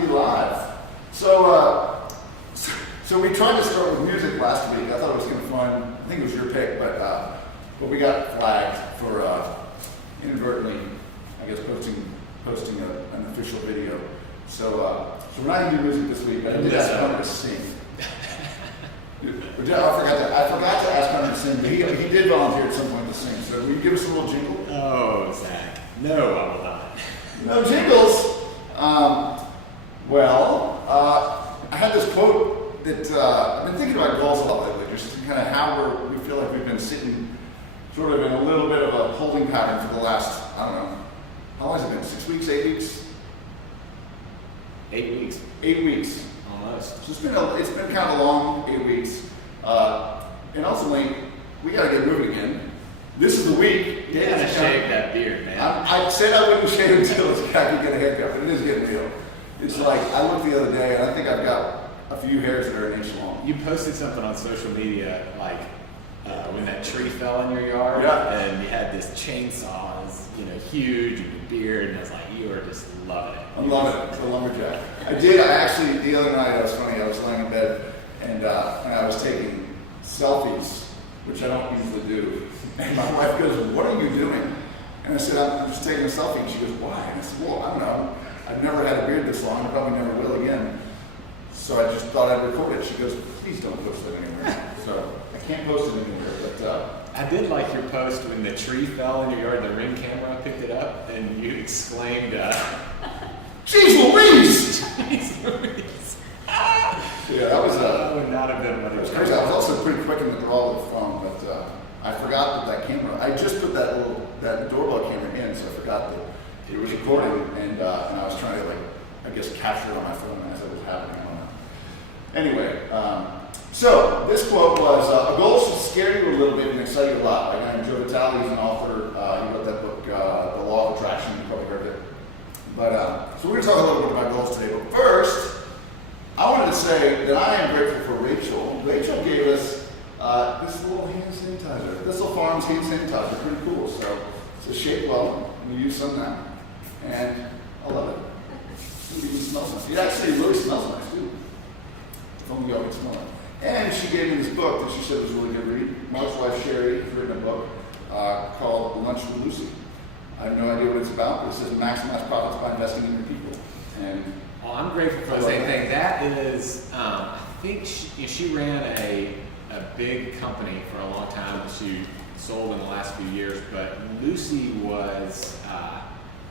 to be live. So we tried to start with music last week. I thought it was kind of fun. I think it was your pick, but we got flagged for inadvertently, I guess, posting an official video. So we're not going to do music this week, but I did ask Hunter to sing. I forgot to ask Hunter to sing, but he did volunteer at some point to sing. So will you give us a little jingle? Oh, Zach. No, I will not. No jingles. I had this quote that I've been thinking about goals a lot lately, just kind of how we feel like we've been sitting sort of in a little bit of a holding pattern for the last, I don't know, how long has it been? 6 weeks, 8 weeks? 8 weeks. 8 weeks. Almost. So it's been kind of a long 8 weeks. And ultimately, we got to get moving again. This is the week. You gotta shave that beard, man. I said I wouldn't shave until I could get a haircut, but it is getting real. It's like, I looked the other day, and I think I've got a few hairs that are an inch long. You posted something on social media, like when that tree fell in your yard, and you had this chainsaw, huge, and your beard, and I was like, you are just loving it. I'm loving it, the lumberjack. I actually, the other night, it was funny, I was laying in bed, and I was taking selfies, which I don't usually do. And my wife goes, "What are you doing?" And I said, "I'm just taking a selfie." And she goes, "Why?" And I said, "Well, I don't know. I've never had a beard this long. I probably never will again. So I just thought I'd record it." She goes, "Please don't post it anywhere." So I can't post it anywhere. But I did like your post when the tree fell in your yard. The Ring camera picked it up, and you exclaimed, "Jeez Louise!" Jeez Louise. Yeah, that was that would not have been what it was. Crazy. I was also pretty quick in the draw with the phone, but I forgot that camera. I just put that doorbell camera in, so I forgot that it was recording, and I was trying to capture it on my phone as it was happening. I don't know. Anyway, so this quote was, "A goal should scare you a little bit and excite you a lot." By a guy named Joe Vitale, he's an author. He wrote that book, The Law of Attraction. You probably heard it. But so we're going to talk a little bit about goals today. But first, I wanted to say that I am grateful for Rachel. Rachel gave us this little hand sanitizer. Thistle Farms hand sanitizer, pretty cool. So it's shaped well. We use some now, and I love it. It even smells nice. It actually really smells nice too. If only y'all could smell it. And she gave me this book that she said was a really good read. Mark's wife Sherry has written a book called Lunch with Lucy. I have no idea what it's about, but it says maximize profits by investing in your people. And I'm grateful for the same thing. That is, I think she ran a big company for a long time that she sold in the last few years, but Lucy was,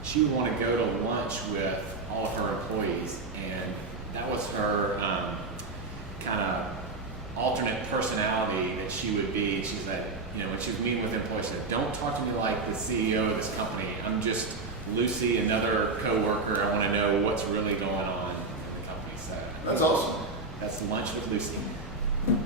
she would want to go to lunch with all of her employees, and that was her kind of alternate personality that she would be. She said, when she was meeting with employees, she said, "Don't talk to me like the CEO of this company. I'm just Lucy, another co-worker. I want to know what's really going on in the company." So that's awesome. That's Lunch with Lucy.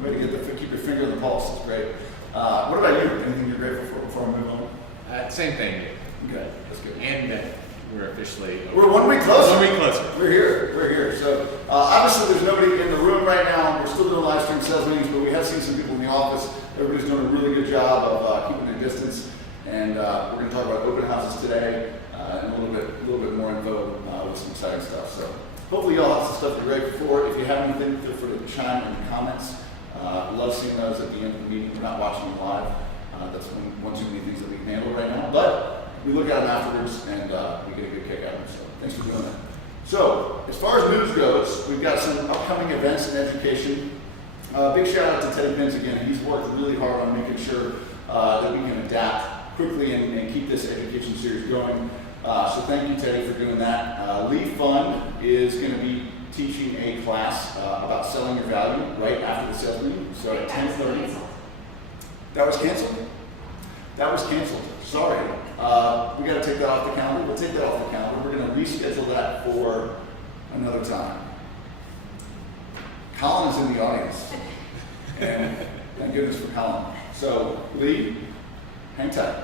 Way to keep your finger on the pulse. It's great. What about you? Anything you're grateful for before we move on? Same thing. Okay, that's good. And that we're officially we're 1 week closer. 1 week closer. We're here. So obviously there's nobody in the room right now. We're still doing live stream sales meetings, but we have seen some people in the office. Everybody's doing a really good job of keeping their distance. And we're going to talk about open houses today and a little bit more info with some exciting stuff. So hopefully y'all have some stuff you're grateful for. If you have anything, feel free to chime in the comments. Love seeing those at the end of the meeting. We're not watching them live. That's one too many things that we can handle right now. But we look at them afterwards, and we get a good kick out of them. So thanks for doing that. So as far as news goes, we've got some upcoming events in education. Big shout out to Teddy Pence again. He's worked really hard on making sure that we can adapt quickly and keep this education series going. So thank you, Teddy, for doing that. Lee Fund is going to be teaching a class about selling your value right after the sales meeting. So at 10:30. That was canceled? That was canceled. Sorry. We got to take that off the calendar. We'll take that off the calendar. We're going to reschedule that for another time. Colin is in the audience. And thank goodness for Colin. So, Lee, hang tight.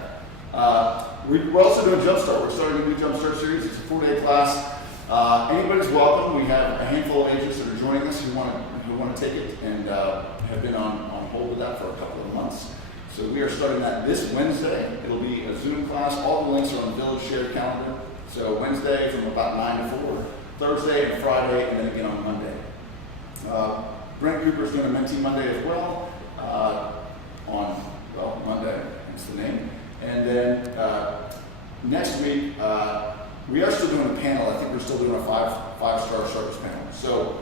We're also doing Jumpstart. We're starting a new Jumpstart series. It's a 4-day class. Anybody's welcome. We have a handful of agents that are joining us who want to take it and have been on hold with that for a couple of months. So we are starting that this Wednesday. It'll be a Zoom class. All the links are on the Village Shared calendar. So Wednesday from about 9 to 4, Thursday and Friday, and then again on Monday. Brent Cooper's doing a Mentee Monday as well on, well, Monday, hence the name. And then next week, we are still doing a panel. I think we're still doing a five-star service panel. So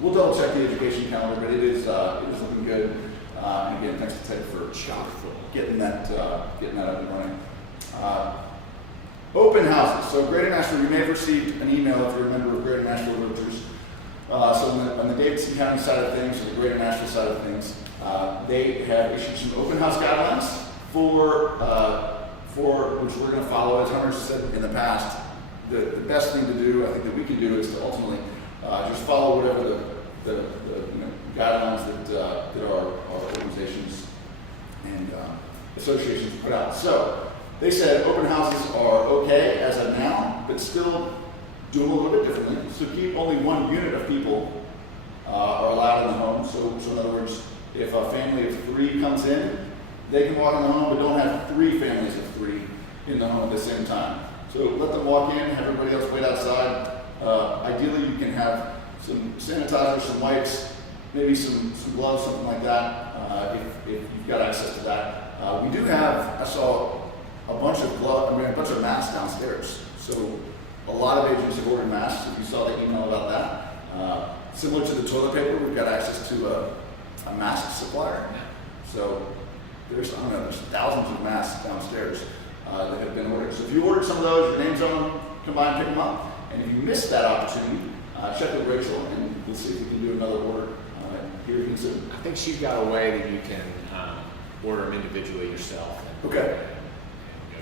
we'll double check the education calendar, but it is looking good. And again, thanks to Ted for getting that up and running. Open houses. So Greater Nashville, you may have received an email if you're a member of Greater Nashville Realtors. So on the Davidson County side of things, or the Greater Nashville side of things, they have issued some open house guidelines for which we're going to follow. As Hunter said in the past, the best thing to do, I think that we can do, is to ultimately just follow whatever the guidelines that our organizations and associations put out. So they said open houses are okay as of now, but still do them a little bit differently. So keep only one unit of people are allowed in the home. So in other words, if a family of 3 comes in, they can walk in the home, but don't have 3 families of 3 in the home at the same time. So let them walk in, have everybody else wait outside. Ideally, you can have some sanitizer, some wipes, maybe some gloves, something like that, if you've got access to that. We do have, I saw a bunch of masks downstairs. So a lot of agents have ordered masks. If you saw the email about that, similar to the toilet paper, we've got access to a mask supplier. So there's thousands of masks downstairs that have been ordered. So if you ordered some of those, your name's on them, come by and pick them up. And if you missed that opportunity, check with Rachel and we'll see if we can do another order here soon. I think she's got a way that you can order them individually yourself. Okay.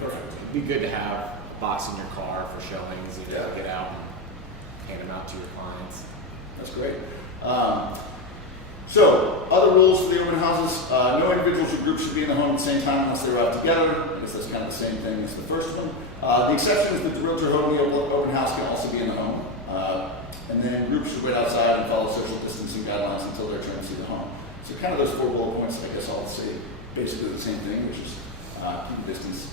Perfect. It'd be good to have a box in your car for showings and get out and hand them out to your clients. That's great. So, other rules for the open houses. No individuals or groups should be in the home at the same time unless they arrive together. I guess that's kind of the same thing as the first one. The exception is that the realtor holding the open house can also be in the home. And then groups should wait outside and follow social distancing guidelines until their turn to see the home. So kind of those 4 bullet points, I guess I'll say basically the same thing, which is keep distance.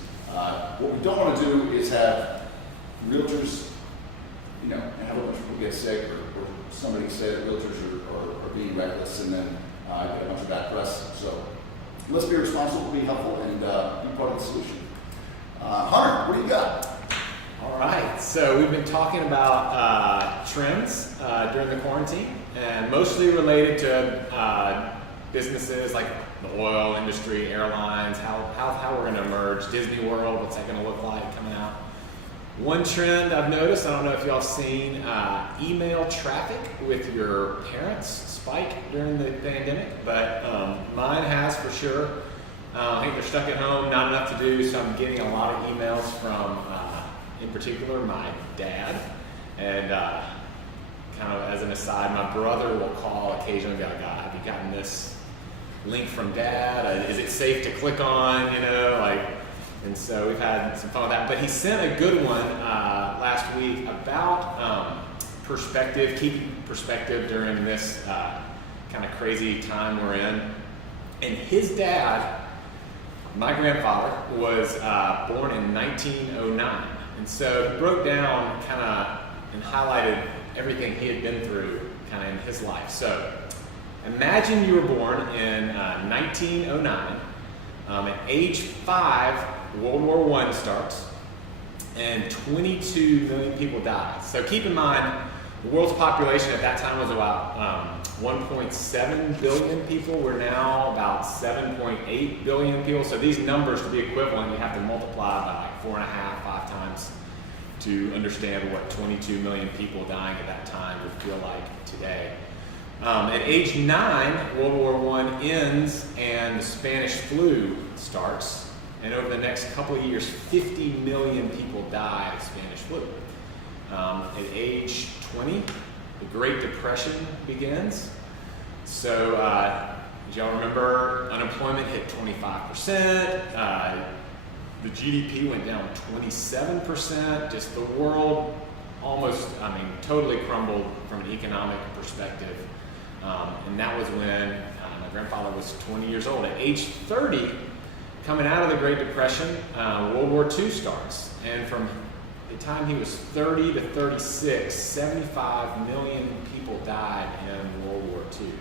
What we don't want to do is have realtors, have a bunch of people get sick or somebody say that realtors are being reckless and then get a bunch of bad press. So let's be responsible, be helpful, and be part of the solution. Hunter, what do you got? All right, so we've been talking about trends during the quarantine, and mostly related to businesses like the oil industry, airlines, how we're going to emerge, Disney World, what's that going to look like coming out. One trend I've noticed, I don't know if y'all seen, email traffic with your parents spike during the pandemic, but mine has for sure. I think they're stuck at home, not enough to do, so I'm getting a lot of emails from, in particular, my dad. And kind of as an aside, my brother will call occasionally and go, have you gotten this link from Dad? Is it safe to click on? And so we've had some fun with that. But he sent a good one last week about perspective, keeping perspective during this kind of crazy time we're in. And his dad, my grandfather, was born in 1909. And so he broke down and highlighted everything he had been through kind of in his life. So imagine you were born in 1909. At age 5, World War I starts, and 22 million people died. So keep in mind, the world's population at that time was about 1.7 billion people. We're now about 7.8 billion people. So these numbers, to be equivalent, you have to multiply by like 4.5, 5 times to understand what 22 million people dying at that time would feel like today. At age 9, World War I ends and the Spanish flu starts. And over the next couple of years, 50 million people die of Spanish flu. At age 20, the Great Depression begins. So, as y'all remember, unemployment hit 25%. The GDP went down 27%. Just the world totally crumbled from an economic perspective. And that was when my grandfather was 20 years old. At age 30, coming out of the Great Depression, World War II starts. And from the time he was 30 to 36, 75 million people died in World War II.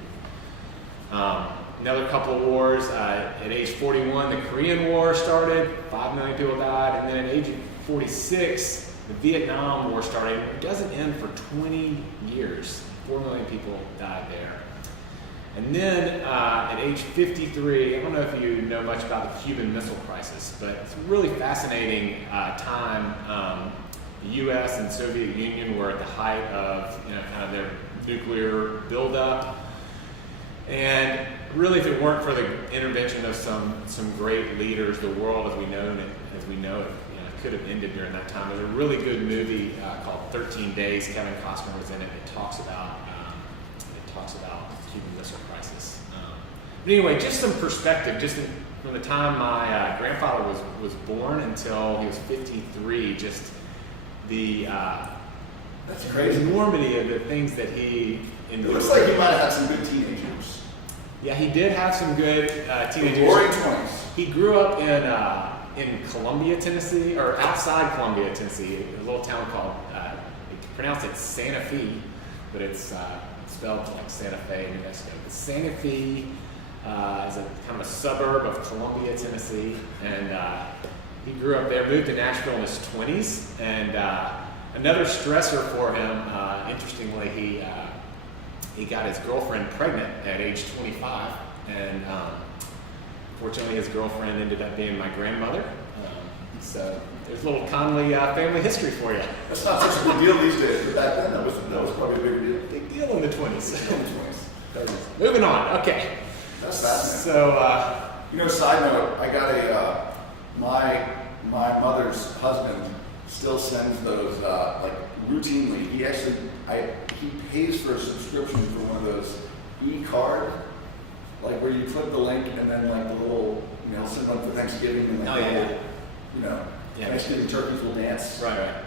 Another couple of wars. At age 41, the Korean War started. 5 million people died. And then at age 46, the Vietnam War started. It doesn't end for 20 years. 4 million people died there. And then at age 53, I don't know if you know much about the Cuban Missile Crisis, but it's a really fascinating time. The U.S. and Soviet Union were at the height of kind of their nuclear buildup. And really, if it weren't for the intervention of some great leaders, the world as we know it, could have ended during that time. There's a really good movie called 13 Days. Kevin Costner was in it. It talks about the Cuban Missile Crisis. But anyway, just some perspective, from the time my grandfather was born until he was 53, just the that's crazy enormity of the things that he endured. It looks like he might have had some good teenage years. Yeah, he did have some good teenage years. Roaring 20s. He grew up in Columbia, Tennessee, or outside Columbia, Tennessee, a little town called, they pronounce it Santa Fe, but it's spelled like Santa Fe, New Mexico. But Santa Fe is a kind of a suburb of Columbia, Tennessee, and he grew up there, moved to Nashville in his 20s, and another stressor for him, interestingly, he got his girlfriend pregnant at age 25, and fortunately his girlfriend ended up being my grandmother. So there's a little Conley family history for you. That's not such a big deal these days, but back then that was probably a bigger deal. Big deal in the 20s. In the 20s. Moving on, okay. That's fascinating. So, side note, I got my mother's husband still sends those routinely. He pays for a subscription for one of those e-card, like where you click the link and then like the little, send one for Thanksgiving and Thanksgiving turkeys will dance. Right.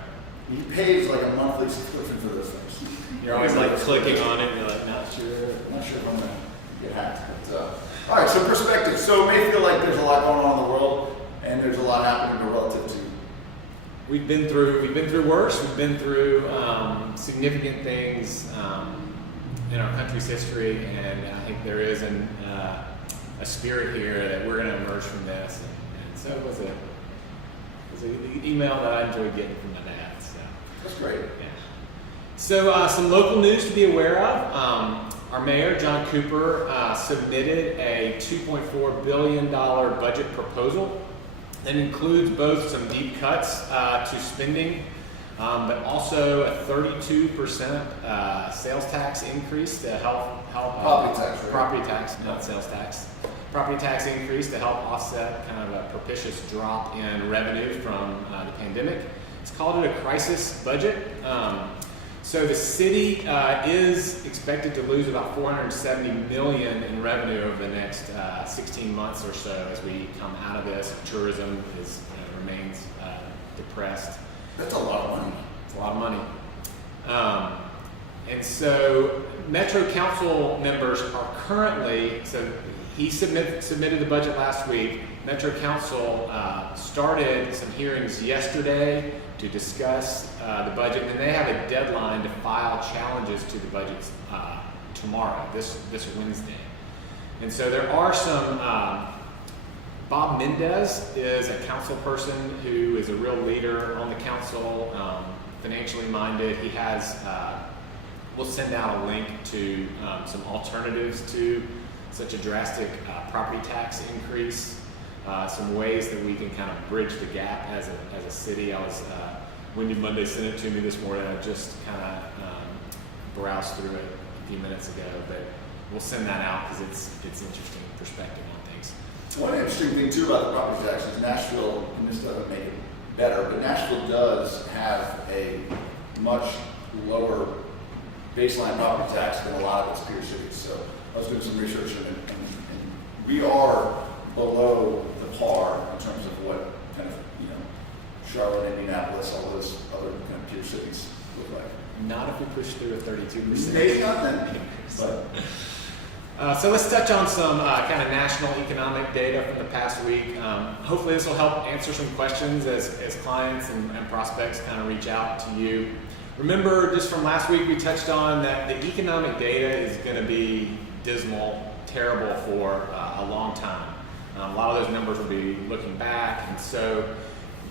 He pays like a monthly subscription for those things. You're always like clicking on it and you're like, not sure if I'm gonna get hacked. But, all right, so perspective. So it may feel like there's a lot going on in the world and there's a lot happening relative to. We've been through worse. We've been through significant things in our country's history, and I think there is a spirit here that we're going to emerge from this. And so it was an email that I enjoyed getting from my dad. So that's great. Yeah. So some local news to be aware of. Our mayor, John Cooper, submitted a $2.4 billion budget proposal that includes both some deep cuts to spending, but also a 32% sales tax increase to help property tax, right? Property tax, not sales tax. Property tax increase to help offset kind of a propitious drop in revenue from the pandemic. It's called it a crisis budget. So the city is expected to lose about $470 million in revenue over the next 16 months or so as we come out of this. Tourism remains depressed. That's a lot of money. It's a lot of money. And so Metro Council members are currently, so he submitted the budget last week. Metro Council started some hearings yesterday to discuss the budget, and then they have a deadline to file challenges to the budgets tomorrow, this Wednesday. And so there are some, Bob Mendez is a council person who is a real leader on the council, financially minded. He has, we'll send out a link to some alternatives to such a drastic property tax increase. Some ways that we can kind of bridge the gap as a city. I was, Wendy Monday sent it to me this morning. I just kind of browsed through it a few minutes ago, but we'll send that out because it's interesting perspective on things. One interesting thing too about the property tax is Nashville, and this doesn't make it better, but Nashville does have a much lower baseline property tax than a lot of its peer cities. So I was doing some research and we are below the par in terms of what kind of, Charlotte, Indianapolis, all those other kind of peer cities look like. Not if we push through a 32%. Maybe not then, but So let's touch on some kind of national economic data from the past week. Hopefully this will help answer some questions as clients and prospects kind of reach out to you. Remember, just from last week, we touched on that the economic data is going to be dismal, terrible for a long time. A lot of those numbers will be looking back, and so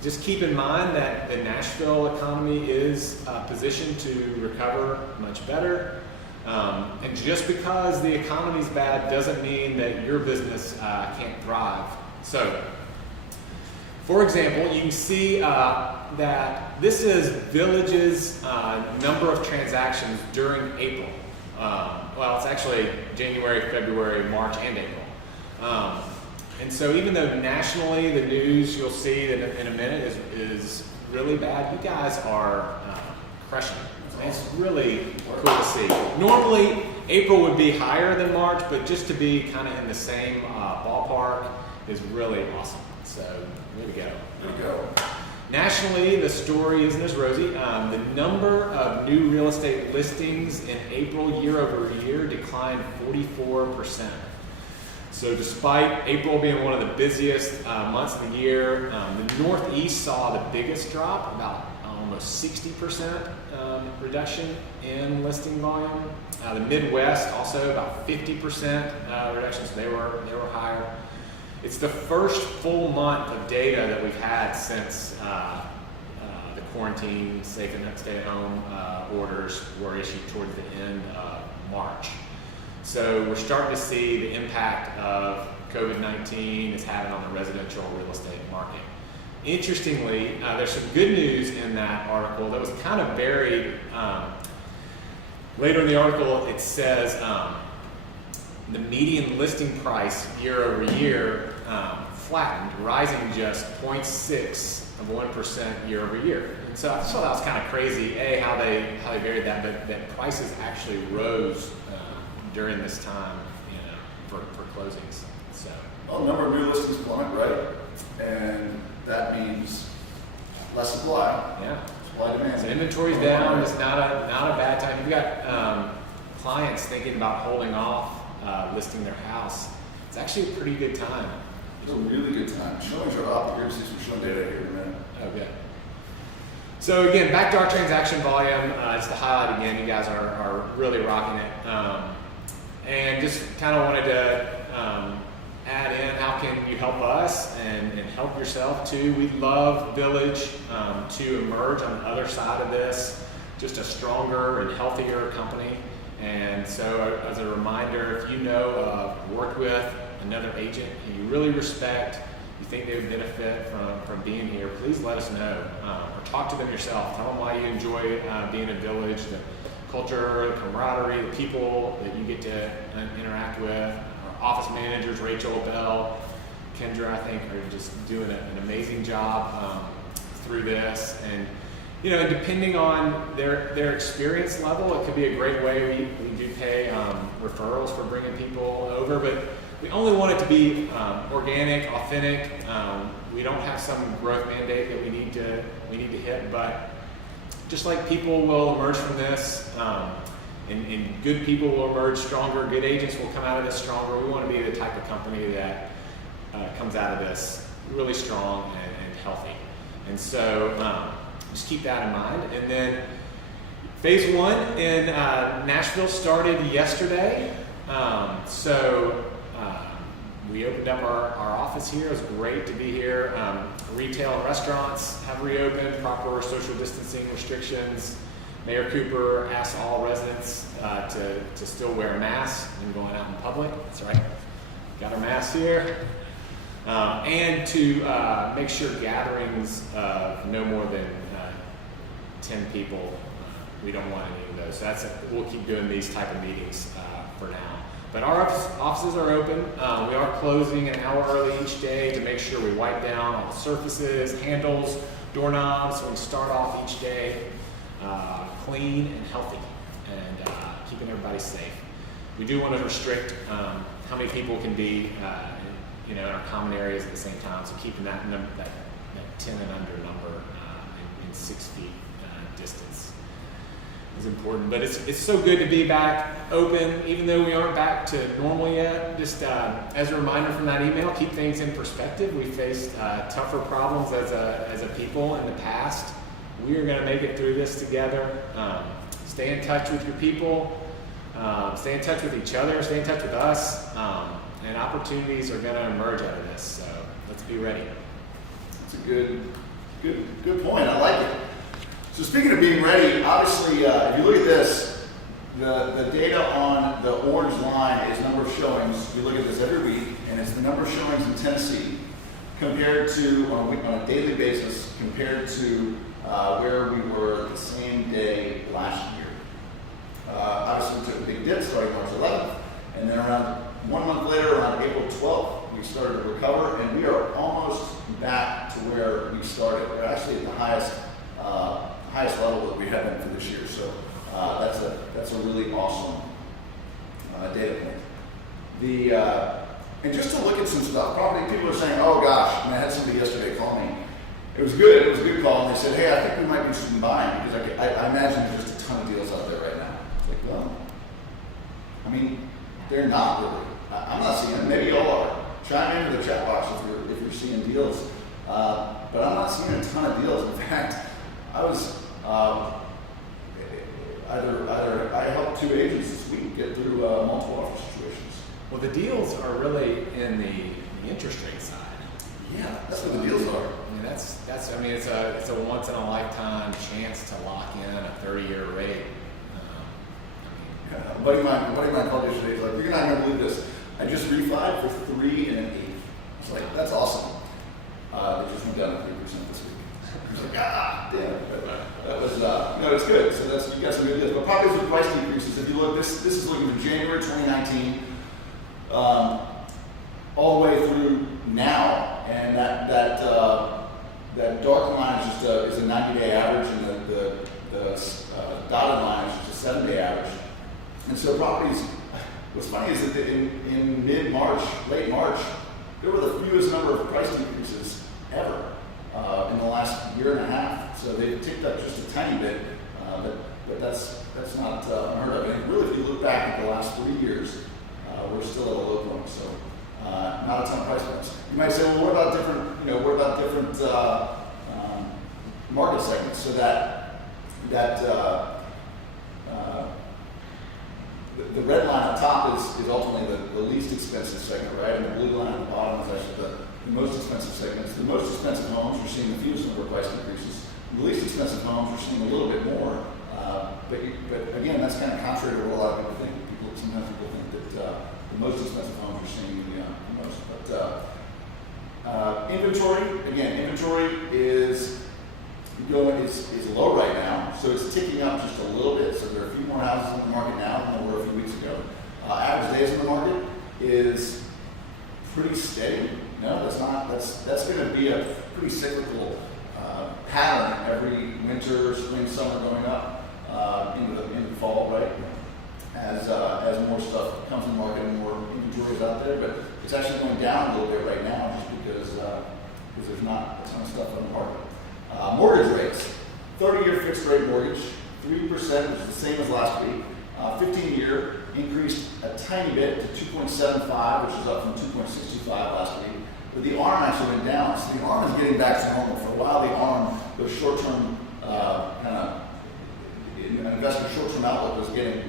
just keep in mind that the Nashville economy is positioned to recover much better. And just because the economy's bad doesn't mean that your business can't thrive. So, for example, you can see that this is Village's number of transactions during April. Well, it's actually January, February, March, and April. And so even though nationally the news, you'll see that in a minute, is really bad, you guys are crushing it. It's really cool to see. Normally, April would be higher than March, but just to be kind of in the same ballpark is really awesome. So, way to go. There we go. Nationally, the story isn't as rosy. The number of new real estate listings in April year over year declined 44%. So despite April being one of the busiest months of the year, the Northeast saw the biggest drop, about almost 60% reduction in listing volume. The Midwest also about 50% reduction, so they were higher. It's the first full month of data that we've had since the quarantine, stay-at-home orders were issued towards the end of March. So we're starting to see the impact of COVID-19 is having on the residential real estate market. Interestingly, there's some good news in that article that was kind of buried. Later in the article, it says the median listing price year over year flattened, rising just 0.6% year over year. And so I thought that was kind of crazy, how they buried that, but that prices actually rose during this time, for closings. So, Well, the number of new listings plummet, right? And that means less supply. yeah. Supply demand. So inventory's down. It's not a bad time. You've got clients thinking about holding off listing their house. It's actually a pretty good time. It's a really good time. Showings are up. You're going to see some showing data here in a minute. Oh, good. So again, back to our transaction volume. Just to highlight again, you guys are really rocking it. And just kind of wanted to add in, how can you help us and help yourself too? We'd love Village to emerge on the other side of this, just a stronger and healthier company. And so as a reminder, if you know worked with another agent and you really respect, you think they would benefit from being here, please let us know, or talk to them yourself. Tell them why you enjoy being at Village, the culture, the camaraderie, the people that you get to interact with. Our office managers, Rachel, Bell, Kendra, I think are just doing an amazing job through this. And depending on their experience level, it could be a great way. We do pay referrals for bringing people over, but we only want it to be organic, authentic. We don't have some growth mandate that we need to hit, but just like people will emerge from this, and good people will emerge stronger, good agents will come out of this stronger. We want to be the type of company that comes out of this really strong and healthy. And so just keep that in mind. And then phase one in Nashville started yesterday. We opened up our office here. It was great to be here. Retail and restaurants have reopened, proper social distancing restrictions. Mayor Cooper asked all residents to still wear a mask when going out in public. That's right. Got our masks here. And to make sure gatherings of no more than 10 people, we don't want any of those. So we'll keep doing these type of meetings for now. But our offices are open. We are closing an hour early each day to make sure we wipe down all the surfaces, handles, doorknobs, so we start off each day clean and healthy and keeping everybody safe. We do want to restrict how many people can be in our common areas at the same time, so keeping that 10 and under number in 6 feet distance. is important. But it's so good to be back open, even though we aren't back to normal yet. Just as a reminder from that email, keep things in perspective. We faced tougher problems as a people in the past. We are going to make it through this together. Stay in touch with your people. Stay in touch with each other. Stay in touch with us. And opportunities are going to emerge out of this. So let's be ready. That's a good point. I like it. So speaking of being ready, obviously, if you look at this, the data on the orange line is number of showings. We look at this every week, and it's the number of showings in Tennessee compared to, on a daily basis, compared to where we were the same day last year. Obviously, we took a big dip starting March 11th, and then around 1 month later, around April 12th, we started to recover, and we are almost back to where we started. We're actually at the highest level that we have been for this year. So that's a really awesome data point. And just to look at some stuff, probably people are saying, oh gosh, and I had somebody yesterday call me. It was good. It was a good call, and they said, hey, I think we might be interested in buying because I imagine there's just a ton of deals out there right now. It's like, well, I mean, they're not really. I'm not seeing them. Maybe y'all are. Chime into the chat box if you're seeing deals. But I'm not seeing a ton of deals. In fact, I was I helped 2 agents this week get through multiple offer situations. Well, the deals are really in the interest rate side. Yeah, that's what the deals are. I mean, that's. I mean, it's a once in a lifetime chance to lock in a 30-year rate. A buddy of mine called yesterday. He's like, "You're not gonna believe this. I just refied for 3 1/8." It's like, that's awesome. They just went down to 3% this week. He's like, damn. But that was it's good. So you got some good deals. But properties with price decreases. If you look, this is looking for January 2019, all the way through now, and that dark line is just is a 90-day average, and the dotted line is just a 7-day average. And so properties, what's funny is that in mid-March, late March, there were the fewest number of price decreases ever in the last year and a half. So they ticked up just a tiny bit, but that's not unheard of. And really, if you look back at the last 3 years, we're still at a low point. So not a ton of price points. You might say, well, what about different market segments? So the red line on top is ultimately the least expensive segment, right? And the blue line at the bottom is actually the most expensive segments. The most expensive homes, we're seeing the fewest number of price increases. The least expensive homes, we're seeing a little bit more. But again, that's kind of contrary to what a lot of people think. Sometimes people think that the most expensive homes are seeing the most. But inventory is low right now, so it's ticking up just a little bit. So there are a few more houses in the market now than there were a few weeks ago. Average days in the market is pretty steady. No, that's not. That's going to be a pretty cyclical pattern every winter, spring, summer, going up into the fall, right? As more stuff comes in the market and more inventory is out there, but it's actually going down a little bit right now just because there's not a ton of stuff on the market. Mortgage rates, 30-year fixed rate mortgage, 3%, which is the same as last week. 15-year increased a tiny bit to 2.75, which is up from 2.65 last week. But the ARM actually went down, so the ARM is getting back to normal. For a while, the ARM, the short-term investor short-term outlook was getting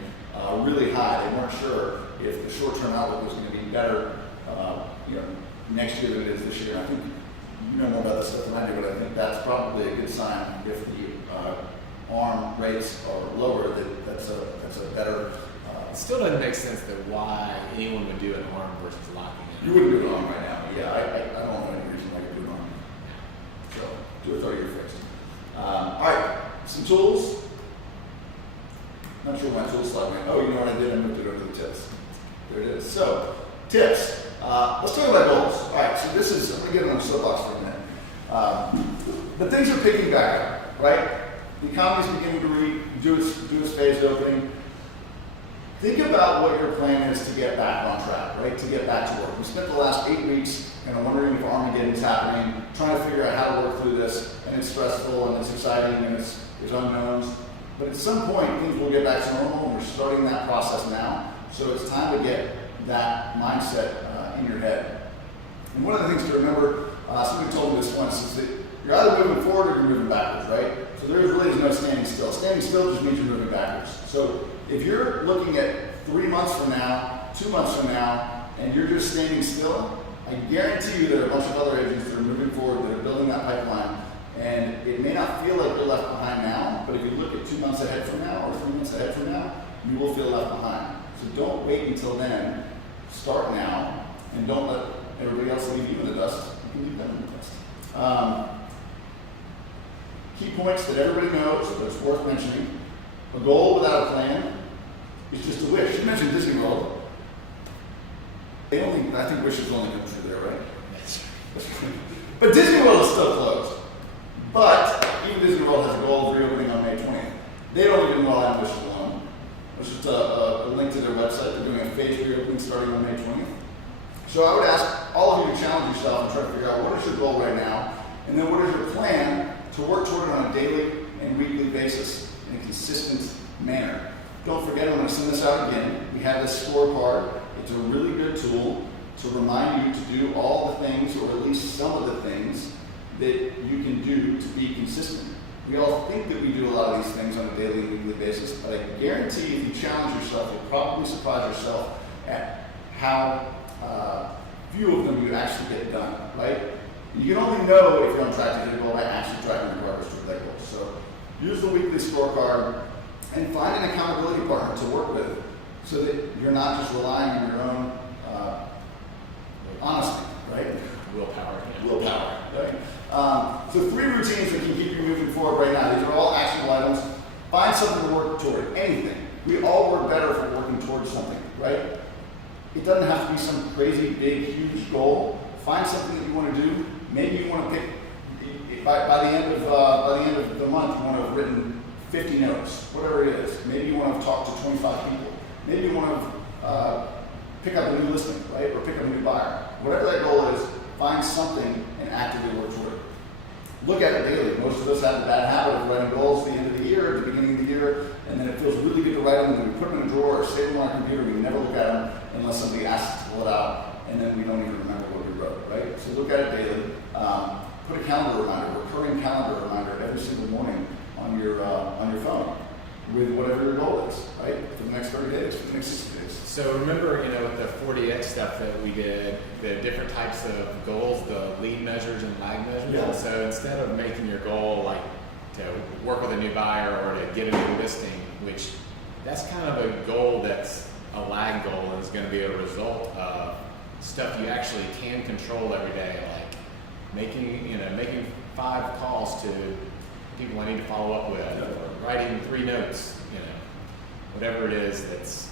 really high. They weren't sure if the short-term outlook was going to be better, next year than it is this year. I think you know more about this stuff than I do, but I think that's probably a good sign. If the ARM rates are lower, that's a better. It still doesn't make sense that why anyone would do an ARM versus locking in. You wouldn't do an ARM right now. Yeah, I don't know any reason why you do an ARM. So do a 30-year fixed. All right, some tools. Not sure why my tool slide went. Oh, you know what I did? I moved it over to the tips. There it is. So, tips. Let's talk about goals. All right, so this is, I'm going to get on the soapbox for a minute. But things are picking back up, right? The economy's beginning to do its phased opening. Think about what your plan is to get back on track, right? To get back to work. We spent the last 8 weeks kind of wondering if Armageddon's happening, trying to figure out how to work through this, and it's stressful, and it's exciting, and there's unknowns. But at some point, things will get back to normal, and we're starting that process now. So it's time to get that mindset in your head. And one of the things to remember, somebody told me this once, is that you're either moving forward or you're moving backwards, right? So there really is no standing still. Standing still just means you're moving backwards. So if you're looking at 3 months from now, 2 months from now, and you're just standing still, I guarantee you there are a bunch of other agents that are moving forward, that are building that pipeline. And it may not feel like you're left behind now, but if you look at 2 months ahead from now or 3 months ahead from now, you will feel left behind. So don't wait until then. Start now, and don't let everybody else leave you in the dust. You can leave them in the dust. Key points that everybody knows, but it's worth mentioning. A goal without a plan is just a wish. You mentioned Disney World. I think wishes only come true there, right? But Disney World is still closed. But even Disney World has a goal of reopening on May 20th. They don't even rely on wishes alone. There's just a link to their website. They're doing a phased reopening starting on May 20th. So I would ask all of you to challenge yourself and try to figure out what is your goal right now, and then what is your plan to work toward it on a daily and weekly basis in a consistent manner. Don't forget, I'm going to send this out again. We have this scorecard. It's a really good tool to remind you to do all the things, or at least some of the things, that you can do to be consistent. We all think that we do a lot of these things on a daily and weekly basis, but I guarantee if you challenge yourself, you'll probably surprise yourself at how few of them you actually get done, right? You can only know if you're on track to hit a goal by actually tracking your progress toward that goal. So use the weekly scorecard and find an accountability partner to work with so that you're not just relying on your own honesty, right? Willpower. Yeah. Willpower, right? So 3 routines that can keep you moving forward right now. These are all actionable items. Find something to work toward, anything. We all work better if we're working towards something, right? It doesn't have to be some crazy, big, huge goal. Find something that you want to do. Maybe you want to pick, by the end of the month, you want to have written 50 notes, whatever it is. Maybe you want to have talked to 25 people. Maybe you want to pick up a new listing, right? Or pick up a new buyer. Whatever that goal is, find something and actively work toward it. Look at it daily. Most of us have the bad habit of writing goals at the end of the year, at the beginning of the year, and then it feels really good to write them, and then we put them in a drawer or save them on our computer. We never look at them unless somebody asks us to pull it out, and then we don't even remember what we wrote, right? So look at it daily. Put a calendar reminder, recurring calendar reminder every single morning on your phone with whatever your goal is, right? For the next 30 days, for the next 60 days. So remember, with the 40X stuff that we did, the different types of goals, the lead measures and lag measures. Yeah. So instead of making your goal like to work with a new buyer or to get a new listing, which that's kind of a goal that's a lag goal and is going to be a result of stuff you actually can control every day, like making 5 calls to people I need to follow up with, or writing 3 notes, whatever it is that's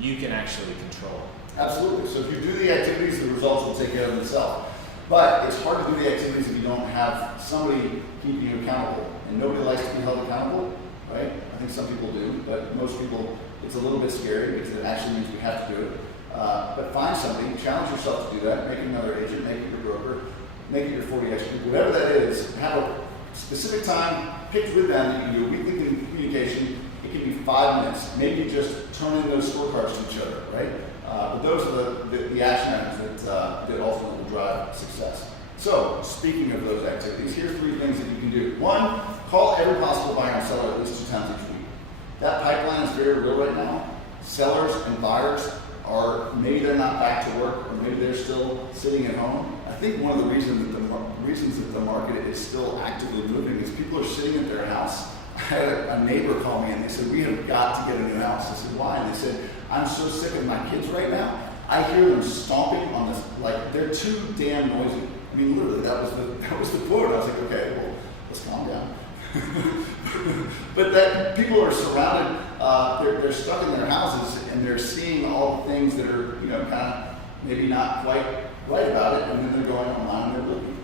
you can actually control. Absolutely. So if you do the activities, the results will take care of themselves. But it's hard to do the activities if you don't have somebody keeping you accountable. And nobody likes to be held accountable, right? I think some people do, but most people, it's a little bit scary because it actually means we have to do it. But find somebody, challenge yourself to do that, make it another agent, make it your broker, make it your 40X group, whatever that is, have a specific time picked with them. You can do a weekly communication. It can be 5 minutes. Maybe just turn in those scorecards to each other, right? But those are the action items that ultimately drive success. So, speaking of those activities, here's 3 things that you can do. 1, call every possible buyer and seller at least 2 times each week. That pipeline is very real right now. Sellers and buyers maybe they're not back to work, or maybe they're still sitting at home. I think one of the reasons that the market is still actively moving is people are sitting at their house. I had a neighbor call me and they said, "We have got to get a new house." I said, "Why?" And they said, "I'm so sick of my kids right now. I hear them stomping on this, like they're too damn noisy." I mean, literally, that was the quote. I was like, okay, well, let's calm down. But that people are surrounded, they're stuck in their houses and they're seeing all the things that are, kind of maybe not quite right about it, and then they're going online and they're looking.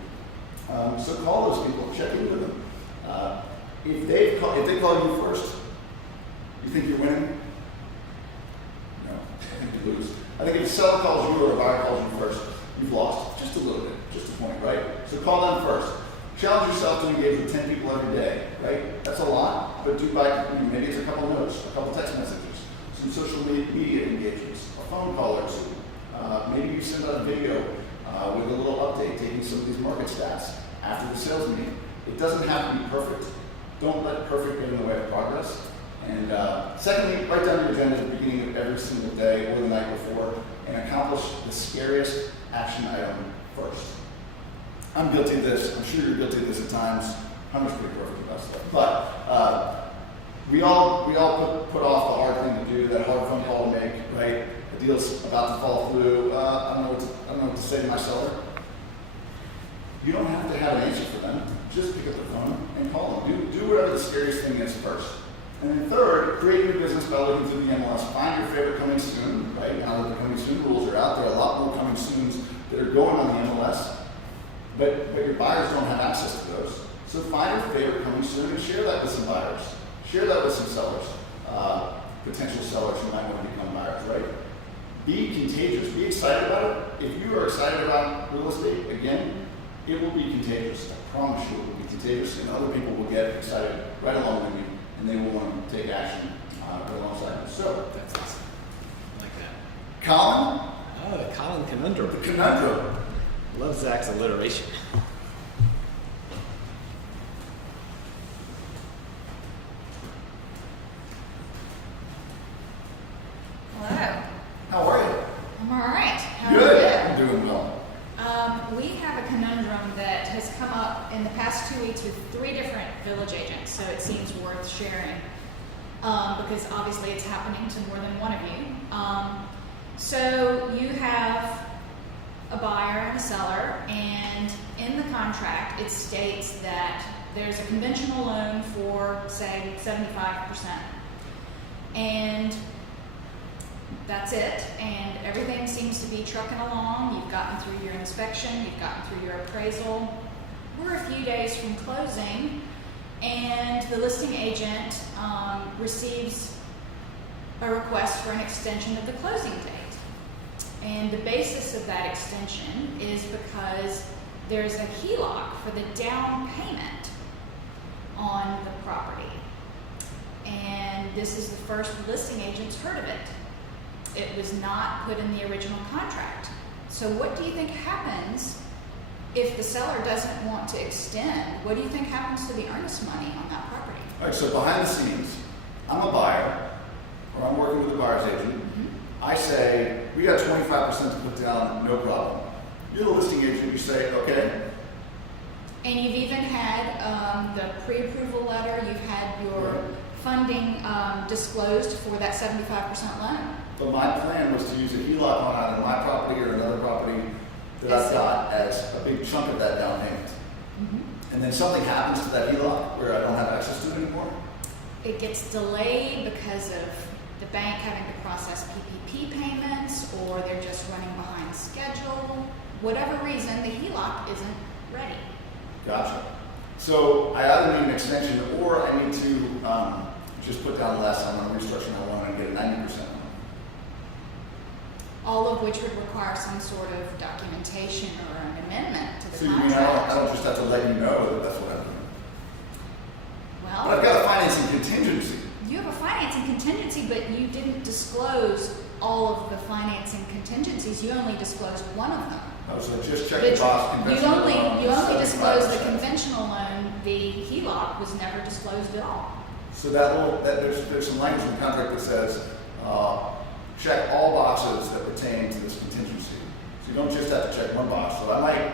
So call those people, check in with them. If they call you first, you think you're winning? No, I think you lose. I think if a seller calls you or a buyer calls you first, you've lost just a little bit, just a point, right? So call them first. Challenge yourself to engage with 10 people every day, right? That's a lot. but maybe it's a couple notes, a couple text messages, some social media engagements, a phone call or two. Maybe you send out a video with a little update, taking some of these market stats after the sales meeting. It doesn't have to be perfect. Don't let perfect get in the way of progress. And secondly, write down your agenda at the beginning of every single day or the night before and accomplish the scariest action item first. I'm guilty of this. I'm sure you're guilty of this at times. Hunter's pretty perfect about stuff. But we all put off the hard thing to do, that hard phone call to make, right? The deal's about to fall through. I don't know what to say to my seller. You don't have to have an answer for them. Just pick up the phone and call them. Do whatever the scariest thing is first. And then third, create your business by looking through the MLS. Find your favorite coming soon, right? Now that the coming soon rules are out, there are a lot more coming soons that are going on the MLS, but your buyers don't have access to those. So find your favorite coming soon and share that with some buyers. Share that with some sellers, potential sellers who might want to become buyers, right? Be contagious. Be excited about it. If you are excited about real estate, again, it will be contagious. I promise you it will be contagious, and other people will get excited right along with you, and they will want to take action right alongside you. So, That's awesome. I like that. Colin? Oh, the Colin conundrum. The conundrum. Love Zach's alliteration. Hello. How are you? I'm all right. How Good. are I'm doing well. you? We have a conundrum that has come up in the past 2 weeks with 3 different village agents, so it seems worth sharing because obviously it's happening to more than one of you. So you have a buyer and a seller, and in the contract it states that there's a conventional loan for, say, 75%. And that's it, and everything seems to be trucking along. You've gotten through your inspection, you've gotten through your appraisal. We're a few days from closing, and the listing agent receives a request for an extension of the closing date. And the basis of that extension is because there's a HELOC for the down payment on the property. And this is the first listing agent's heard of it. It was not put in the original contract. So what do you think happens if the seller doesn't want to extend? What do you think happens to the earnest money on that property? All right, so behind the scenes, I'm a buyer, or I'm working with a buyer's agent. I say, we got 25% to put down, no problem. You're the listing agent, you say, okay. And you've even had the pre-approval letter, you've had your funding disclosed for that 75% loan. But my plan was to use a HELOC on either my property or another property that I've got as a big chunk of that down payment. And then something happens to that HELOC where I don't have access to it anymore. It gets delayed because of the bank having to process PPP payments, or they're just running behind schedule. Whatever reason, the HELOC isn't ready. Gotcha. So I either need an extension or I need to just put down less on my restructuring my loan and get a 90% loan. All of which would require some sort of documentation or an amendment to the So you mean contract. I don't just have to let you know that that's what I'm doing? Well, But I've got a financing contingency. you have a financing contingency, but you didn't disclose all of the financing contingencies. You only disclosed one of them. Oh, so just check the box. You conventional only loan, disclosed the 75%. conventional loan. The HELOC was never disclosed at all. So there's some language in the contract that says check all boxes that pertain to this contingency. So you don't just have to check one box. So I might,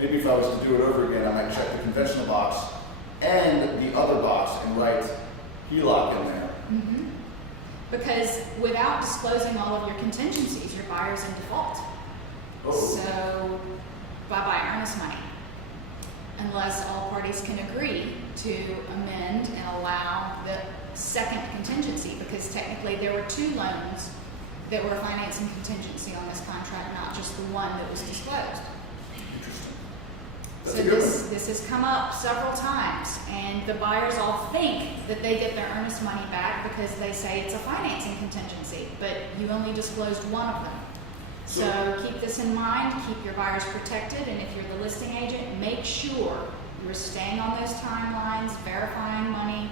maybe if I was to do it over again, I might check the conventional box and the other box and write HELOC in there. Because without disclosing all of your contingencies, your buyer's in default. Oh. So bye-bye earnest money. Unless all parties can agree to amend and allow the second contingency, because technically there were 2 loans that were financing contingency on this contract, not just the one that was disclosed. Interesting. That's So a good one. this has come up several times, and the buyers all think that they get their earnest money back because they say it's a financing contingency, but you only disclosed one of them. So keep this in mind, keep your buyers protected, and if you're the listing agent, make sure you're staying on those timelines, verifying money,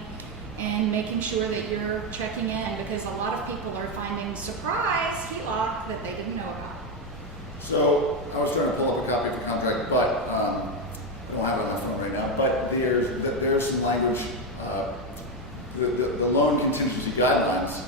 and making sure that you're checking in, because a lot of people are finding surprise HELOC that they didn't know about. So I was trying to pull up a copy of the contract, but I don't have it on my phone right now. But there's some language, the loan contingency guidelines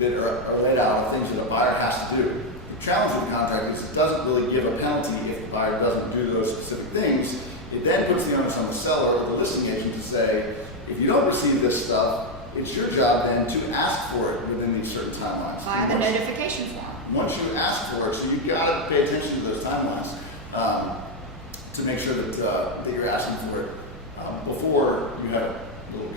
that are laid out of things that a buyer has to do. The challenge with the contract is it doesn't really give a penalty if the buyer doesn't do those specific things. It then puts the onus on the seller or the listing agent to say, if you don't receive this stuff, it's your job then to ask for it within these certain timelines. Via the notification form. Once you ask for it, so you've got to pay attention to those timelines to make sure that you're asking for it before you have a little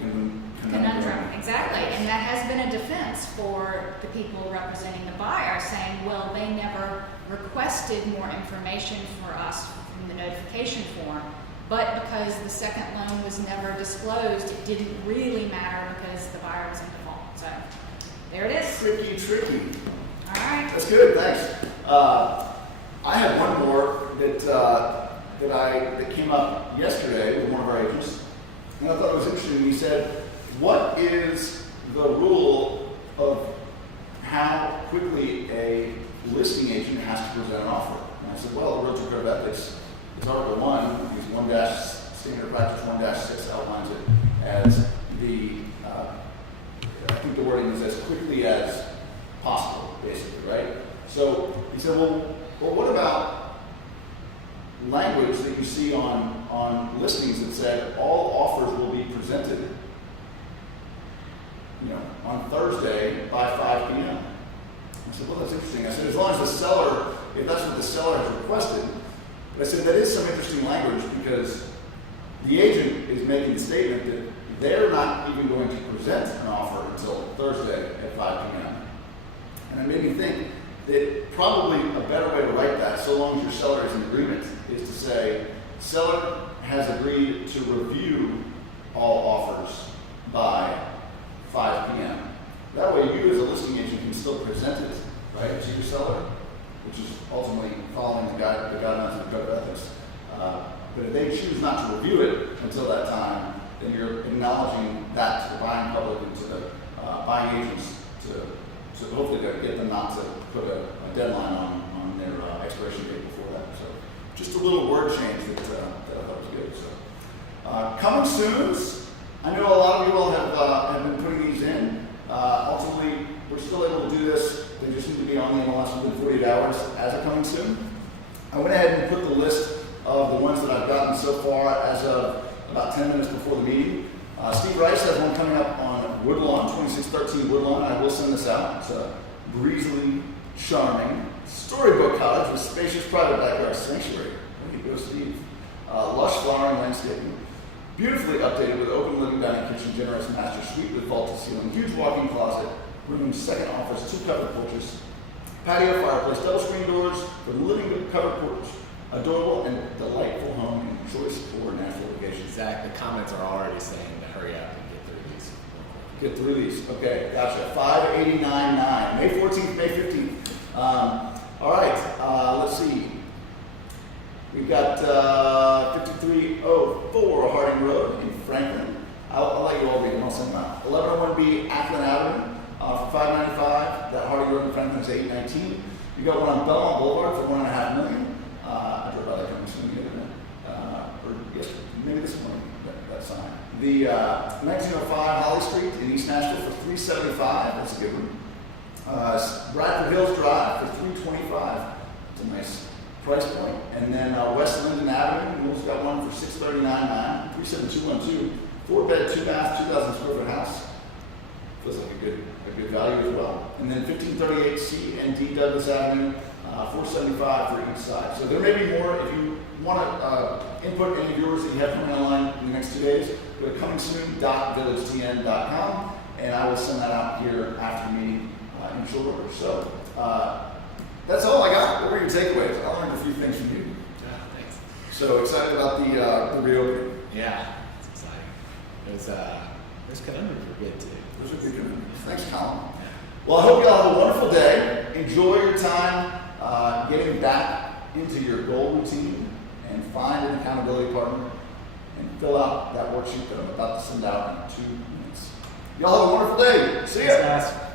Conundrum, exactly. And that has been a defense for the people representing the buyer, saying, well, they never requested more information for us from the notification form, but because the second loan was never disclosed, it didn't really matter because the buyer was in default. So there it is. Tricky. All right. That's good, thanks. I have one more that came up yesterday with one of our agents, and I thought it was interesting. He said, what is the rule of how quickly a listing agent has to present an offer? And I said, well, the Realtor Code of Ethics, it's Article 1, use 1- standard practice 1-6 outlines it as I think the wording is as quickly as possible, basically, right? So he said, well, what about language that you see on listings that said all offers will be presented, on Thursday by 5 p.m. I said, well, that's interesting. I said, as long as the seller, if that's what the seller has requested, but I said, that is some interesting language because the agent is making the statement that they're not even going to present an offer until Thursday at 5 p.m. And it made me think that probably a better way to write that, so long as your seller is in agreement, is to say, seller has agreed to review all offers by 5 p.m. That way you as a listing agent can still present it, right, to your seller, which is ultimately following the guidelines of the Code of Ethics. But if they choose not to review it until that time, then you're acknowledging that to the buying public and to the buying agents to hopefully get them not to put a deadline on their expiration date before that. So just a little word change that I thought was good. So coming soon. I know a lot of you all have been putting these in. Ultimately, we're still able to do this. They just need to be on the MLS within 48 hours as a coming soon. I went ahead and put the list of the ones that I've gotten so far as of about 10 minutes before the meeting. Steve Rice has one coming up on Woodlawn, 2613 Woodlawn. I will send this out. It's a breezily charming storybook cottage with spacious private backyard sanctuary. There you go, Steve. Lush flowering landscaping. Beautifully updated with open living dining kitchen, generous master suite with vaulted ceiling, huge walk-in closet, room second office, 2 covered porches, patio fireplace, double screen doors for the living covered porch. Adorable and delightful home in choice or natural location. Zach, the comments are already saying to hurry up and Get through these. Okay, gotcha. 589.9. May 14th, May 15th. All right, let's see. We've got 5304 Harding Road in Franklin. I'll let you all read them. I'll send them out. 1101B Ackland Avenue for $595. That Harding Road in Franklin is $819. You got one on Belmont Boulevard for $1.5 million. I drove by that coming soon the other night, or yes, maybe this morning. That sign. The 1905 Holly Street in East Nashville for $375. That's a good one. Bradford Hills Drive for $325. It's a nice price point. And then West Linden Avenue, Newell's got one for $639.9. 37212. 4-bed, 2-bath, 2,000 square foot house. Feels like a good value as well. And then 1538 C and D Douglas Avenue, $475 for each side. So there may be more. If you want to input any viewers that you have coming online in the next 2 days, go to comingsoon.villagetn.com, and I will send that out here after the meeting in short order. So that's all I got. What were your takeaways? I learned a few things from you. Yeah, thanks. So excited about the reopening. Yeah, it's exciting. Those conundrums are good too. Those are good conundrums. Thanks, Colin. Yeah. Well, I hope you all have a wonderful day. Enjoy your time getting back into your goal routine, and find an accountability partner and fill out that worksheet that I'm about to send out in 2 minutes. Y'all have a wonderful day. See ya. Thanks, guys.